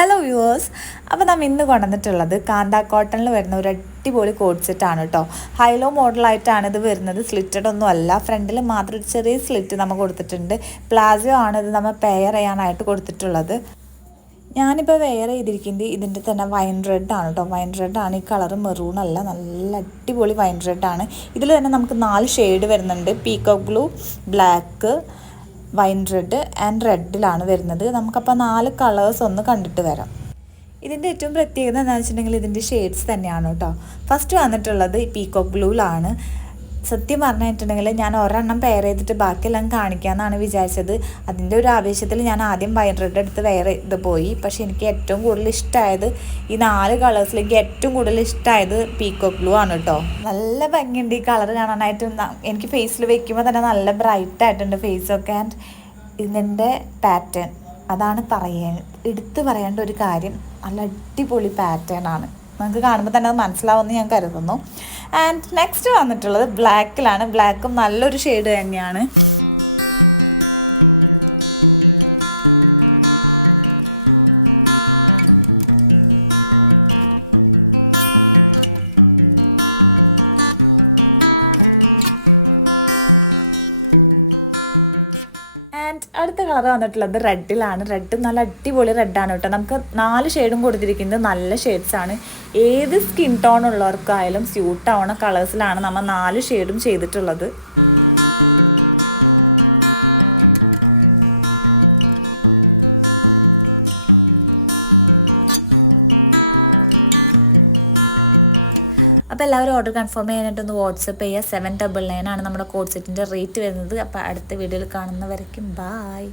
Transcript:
Hello viewers, അപ്പോൾ നാം ഇന്ന് കൊണ്ടുവന്നിട്ടുള്ളത് കാന്ത കോട്ടണിൽ വരുന്ന ഒരു അടിപൊളി കോഡ് സെറ്റാണ് കേട്ടോ. ഹൈലോ മോഡലായിട്ടാണ് ഇത് വരുന്നത്. സ്ലിറ്റഡ് ഒന്നും അല്ല, ഫ്രണ്ടിൽ മാത്രം ഒരു ചെറിയ സ്ലിറ്റ് നമ്മൾ കൊടുത്തിട്ടുണ്ട്. പ്ലാസോ ആണ് ഇത് നമ്മൾ പെയർ ചെയ്യാനായിട്ട് കൊടുത്തിട്ടുള്ളത്. ഞാനിപ്പോൾ വെയർ ചെയ്തിരിക്കുന്നത് ഇതിൻ്റെ തന്നെ വൈൻ റെഡ് ആണ് കേട്ടോ. വൈൻ റെഡ് ആണ്, ഈ കളർ മെറൂൺ അല്ല, നല്ല അടിപൊളി വൈൻ റെഡ് ആണ്. ഇതിൽ തന്നെ നമുക്ക് 4 ഷെയ്ഡ് വരുന്നുണ്ട്. Peacock blue, black, wine red and റെഡിലാണ് വരുന്നത്. നമുക്കപ്പോൾ 4 കളേഴ്സ് ഒന്ന് കണ്ടിട്ട് വരാം. ഇതിൻ്റെ ഏറ്റവും പ്രത്യേകത എന്താണെന്ന് വെച്ചിട്ടുണ്ടെങ്കിൽ ഇതിൻ്റെ ഷെയ്ഡ്സ് തന്നെയാണ് കേട്ടോ. ഫസ്റ്റ് വന്നിട്ടുള്ളത് പീകോക്ക് ബ്ലൂവിലാണ്. സത്യം പറഞ്ഞിട്ടുണ്ടെങ്കിൽ ഞാൻ ഒരെണ്ണം പെയർ ചെയ്തിട്ട് ബാക്കിയെല്ലാം കാണിക്കാമെന്നാണ് വിചാരിച്ചത്. അതിൻ്റെ ഒരു ആവേശത്തിൽ ഞാൻ ആദ്യം വൈൻ റെഡ് എടുത്ത് വെയർ ചെയ്ത് പോയി. പക്ഷേ എനിക്ക് ഏറ്റവും കൂടുതൽ ഇഷ്ടമായത് ഈ 4 കളേഴ്സിലേക്ക് ഏറ്റവും കൂടുതൽ ഇഷ്ടമായത് പീകോക്ക് ബ്ലൂ ആണ് കേട്ടോ. നല്ല ഭംഗിയുണ്ട് ഈ കളർ കാണാനായിട്ട്. എനിക്ക് ഫേസിൽ വെക്കുമ്പോൾ തന്നെ നല്ല ബ്രൈറ്റ് ആയിട്ടുണ്ട് ഫേസൊക്കെ. ആൻഡ് ഇതിൻ്റെ പാറ്റേൺ അതാണ് എടുത്ത് പറയേണ്ട ഒരു കാര്യം. നല്ല അടിപൊളി പാറ്റേൺ ആണ്. നമുക്ക് കാണുമ്പോൾ തന്നെ അത് മനസ്സിലാവുമെന്ന് ഞാൻ കരുതുന്നു. ആൻഡ് നെക്സ്റ്റ് വന്നിട്ടുള്ളത് ബ്ലാക്കിലാണ്. ബ്ലാക്കും നല്ലൊരു ഷെയ്ഡ് തന്നെയാണ്. ആൻഡ് അടുത്ത കളർ വന്നിട്ടുള്ളത് റെഡിലാണ്. റെഡ് നല്ല അടിപൊളി റെഡാണ് കേട്ടോ. നമുക്ക് 4 ഷെയ്ഡും കൊടുത്തിരിക്കുന്നത് നല്ല ഷെയ്ഡ്സാണ്. ഏത് സ്കിൻ ടോൺ ഉള്ളവർക്കായാലും സ്യൂട്ട് ആവുന്ന കളേഴ്സിലാണ് നമ്മൾ 4 ഷെയ്ഡും ചെയ്തിട്ടുള്ളത്. അപ്പോൾ എല്ലാവരും ഓർഡർ കൺഫേം ചെയ്യാനായിട്ടൊന്ന് വാട്സപ്പ് ചെയ്യുക. 799 ആണ് നമ്മുടെ കോഡ് സെറ്റിൻ്റെ റേറ്റ് വരുന്നത്. അപ്പോൾ അടുത്ത വീഡിയോയിൽ കാണുന്നവരേക്കും ബായ്.